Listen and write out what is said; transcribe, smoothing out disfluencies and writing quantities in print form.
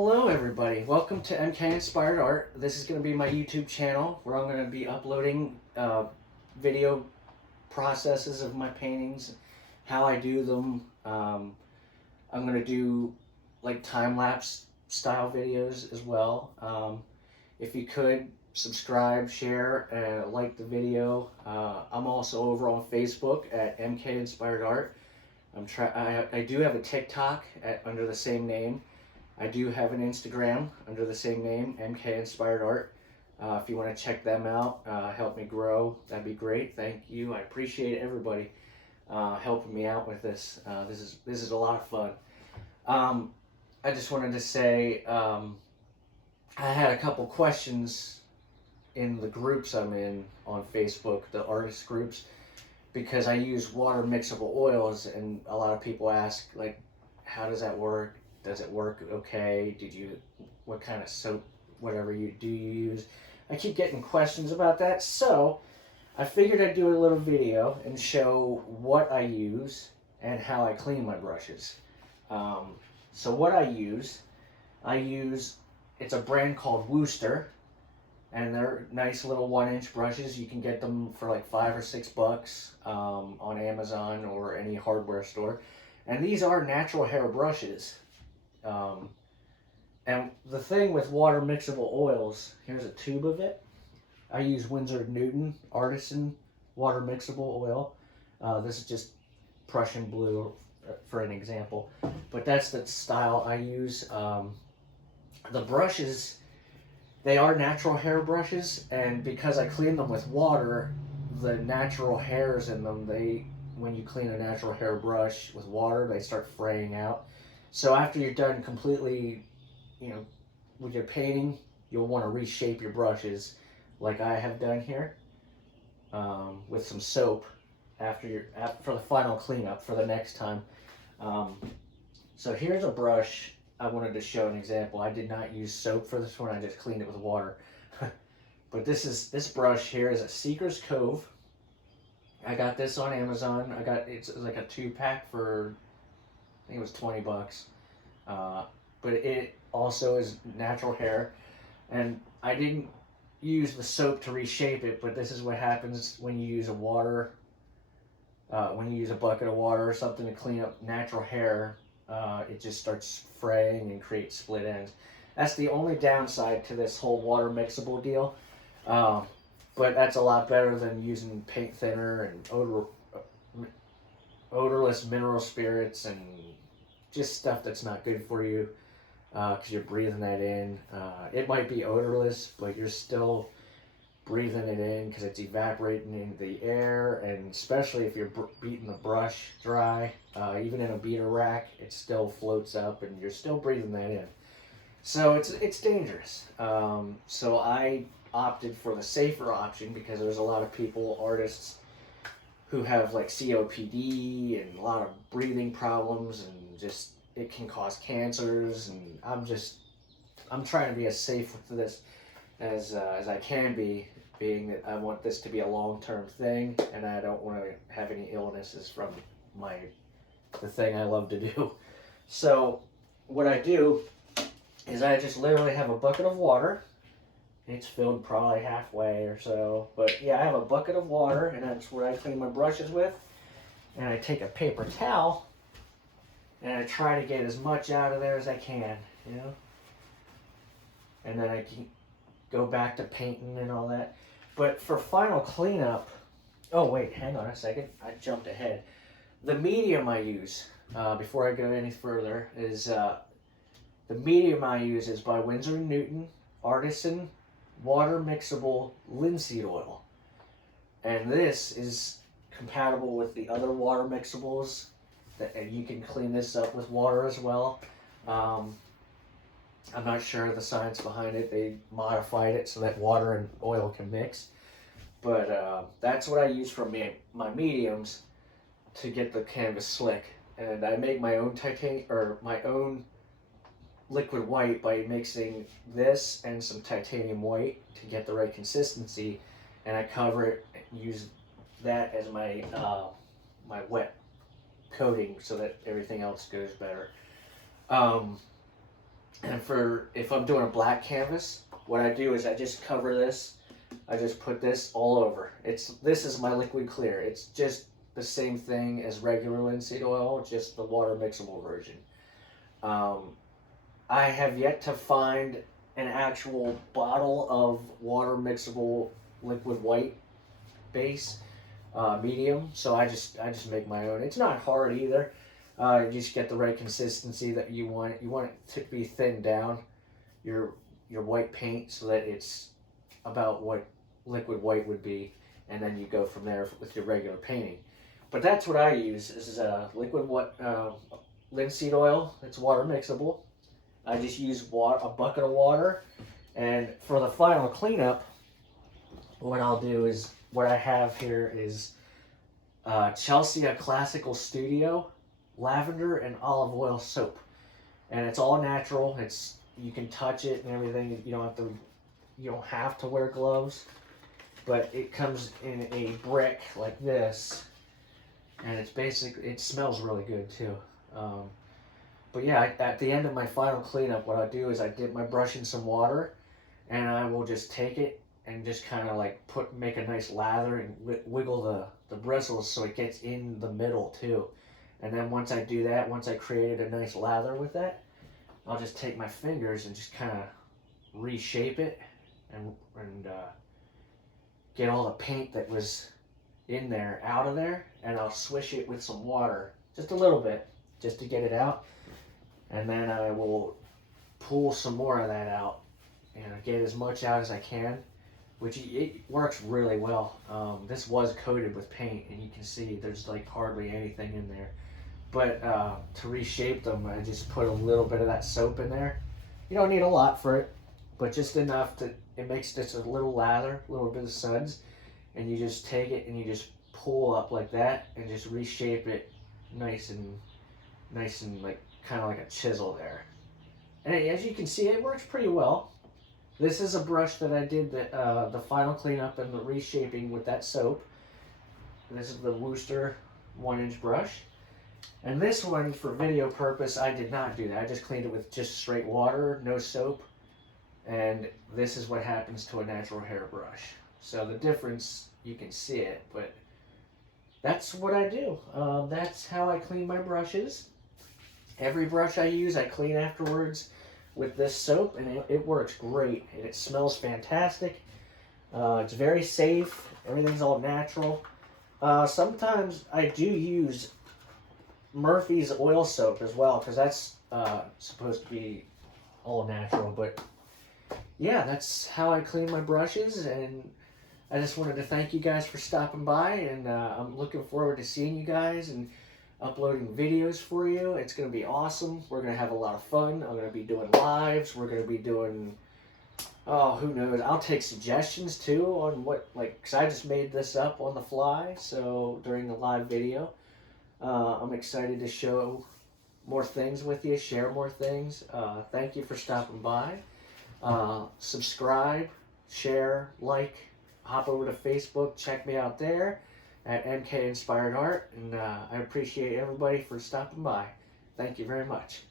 Hello everybody, welcome to MK Inspired Art. This is going to be my YouTube channel where I'm going to be uploading video processes of my paintings, how I do them. I'm going to do like time-lapse style videos as well. If you could, subscribe, share, and like the video. I'm also over on Facebook at MK Inspired Art. I do have a TikTok under the same name. I do have an Instagram under the same name, MK Inspired Art. If you want to check them out, help me grow, that'd be great. Thank you. I appreciate everybody helping me out with this. This is a lot of fun. I just wanted to say I had a couple questions in the groups I'm in on Facebook, the artist groups, because I use water mixable oils, and a lot of people ask, like, how does that work? Does it work okay? What kind of soap, whatever you use? I keep getting questions about that, so I figured I'd do a little video and show what I use and how I clean my brushes. So what I use, it's a brand called Wooster, and they're nice little 1-inch brushes. You can get them for like $5 or $6 on Amazon or any hardware store. And these are natural hair brushes. And the thing with water mixable oils, here's a tube of it. I use Winsor & Newton Artisan water mixable oil. This is just Prussian blue for an example, but that's the style I use. The brushes, they are natural hair brushes, and because I clean them with water, the natural hairs in them, when you clean a natural hair brush with water, they start fraying out. So after you're done completely, with your painting, you'll want to reshape your brushes like I have done here with some soap for the final cleanup for the next time. So here's a brush. I wanted to show an example. I did not use soap for this one. I just cleaned it with water. But this brush here is a Seeker's Cove. I got this on Amazon. It's like a 2-pack for, I think it was $20. But it also is natural hair, and I didn't use the soap to reshape it, but this is what happens when you use when you use a bucket of water or something to clean up natural hair. It just starts fraying and creates split ends. That's the only downside to this whole water mixable deal. But that's a lot better than using paint thinner and odorless mineral spirits and just stuff that's not good for you, because you're breathing that in. It might be odorless, but you're still breathing it in because it's evaporating into the air, and especially if you're beating the brush dry, even in a beater rack, it still floats up and you're still breathing that in. So it's dangerous. So I opted for the safer option because there's a lot of artists who have like COPD and a lot of breathing problems, and just it can cause cancers, and I'm trying to be as safe with this as I can be, being that I want this to be a long-term thing, and I don't want to have any illnesses from the thing I love to do. So what I do is I just literally have a bucket of water. It's filled probably halfway or so, but yeah, I have a bucket of water, and that's what I clean my brushes with. And I take a paper towel, and I try to get as much out of there as I can, and then I can go back to painting and all that. But for final cleanup, oh wait, hang on a second, I jumped ahead. The medium I use, before I go any further, is the medium I use is by Winsor & Newton Artisan water mixable linseed oil, and this is compatible with the other water mixables. And you can clean this up with water as well. I'm not sure the science behind it. They modified it so that water and oil can mix, but that's what I use for my mediums to get the canvas slick. And I make my own my own liquid white by mixing this and some titanium white to get the right consistency, and I cover it and use that as my my wet coating so that everything else goes better. And for if I'm doing a black canvas, what I do is I just cover this. I just put this all over. This is my liquid clear. It's just the same thing as regular linseed oil, just the water mixable version. Um, I have yet to find an actual bottle of water mixable liquid white base, medium. So I just make my own. It's not hard either. You just get the right consistency that you want. You want it to be thinned down, your your white paint, so that it's about what liquid white would be, and then you go from there with your regular painting. But that's what I use. This is a liquid linseed oil. It's water mixable. I just use a bucket of water, and for the final cleanup, what I'll do is what I have here is Chelsea Classical Studio lavender and olive oil soap, and it's all natural. You can touch it and everything. You don't have to wear gloves, but it comes in a brick like this, and it smells really good too. But yeah, at the end of my final cleanup, what I do is I dip my brush in some water, and I will just take it and just kind of like make a nice lather and wiggle the bristles so it gets in the middle too. And then once I do that, once I created a nice lather with that, I'll just take my fingers and just kind of reshape it and get all the paint that was in there out of there, and I'll swish it with some water, just a little bit, just to get it out. And then I will pull some more of that out and get as much out as I can, which it works really well. This was coated with paint, and you can see there's like hardly anything in there. But to reshape them, I just put a little bit of that soap in there. You don't need a lot for it, but just enough that it makes just a little lather, a little bit of suds, and you just take it and you just pull up like that and just reshape it nice and like kind of like a chisel there. And as you can see, it works pretty well. This is a brush that I did the final cleanup and the reshaping with that soap. This is the Wooster 1-inch brush. And this one, for video purpose, I did not do that. I just cleaned it with just straight water, no soap. And this is what happens to a natural hairbrush. So the difference, you can see it, but that's what I do. That's how I clean my brushes. Every brush I use, I clean afterwards with this soap, and it works great. And it smells fantastic. It's very safe. Everything's all natural. Sometimes I do use Murphy's oil soap as well, because that's supposed to be all natural. But yeah, that's how I clean my brushes, and I just wanted to thank you guys for stopping by, and I'm looking forward to seeing you guys and uploading videos for you. It's going to be awesome. We're going to have a lot of fun. I'm going to be doing lives. We're going to be doing, oh, who knows. I'll take suggestions too on because I just made this up on the fly, so during the live video. I'm excited to show more things with you, share more things. Thank you for stopping by. Subscribe, share, like, hop over to Facebook, check me out there at MK Inspired Art, and I appreciate everybody for stopping by. Thank you very much.